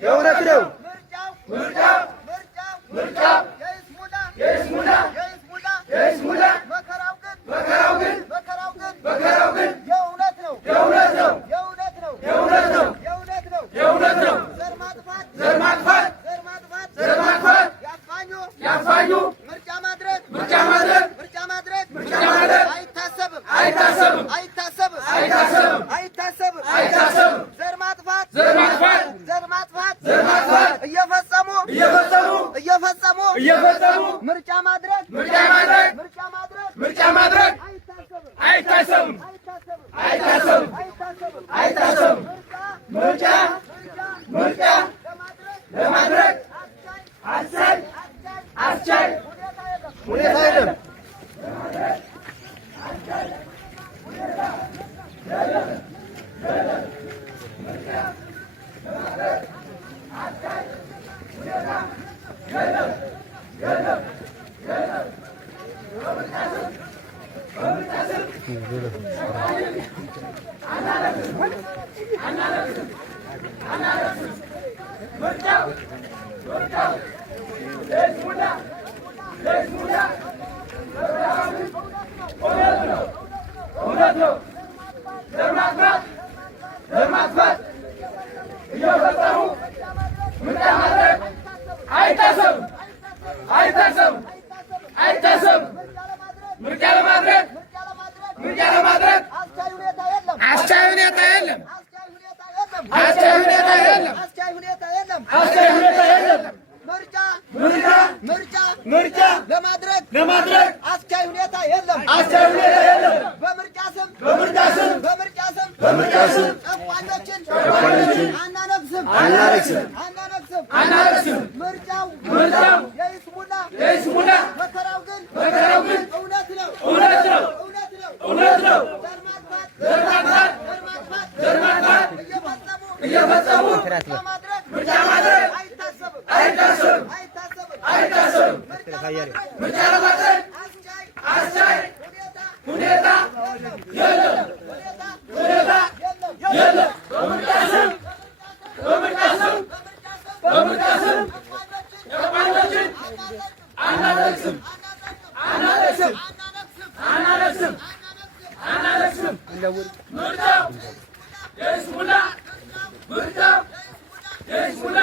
የእውነት ነው ምርጫው ምርጫው የይስሙላ መከራው ግን የእውነት ነው ዘር ማጥፋት ያፋኙ ምርጫ ማድረግ አይታሰብም ዘር ማጥፋት እየፈጸሙ ምርጫ ማድረግ አይታሰብም ምርጫ ለማድረግ አስቻይ ሁኔታ የለም እውነት ነው ዘር ማጥፋት እየፈጸሙ ምርጫ ማድረግ አይታሰብም ምርጫ ለማድረግ አስቻይ ሁኔታ የለም ምርጫ ለማድረግ አስቻይ ሁኔታ የለም በምርጫ ስም ጨቋኞችን አናነግስም ምርጫው የይስሙላ መከራው ግን እውነት ነው ዘር ማጥፋት እየፈጸሙ ምርጫ ማድረግ አይታሰብም ምርጫ ለማድረግ አስቻይ ሁኔታ የለም በምርጫ ስም ጨቋኞችን አናነግስም ምርጫው የይስሙላ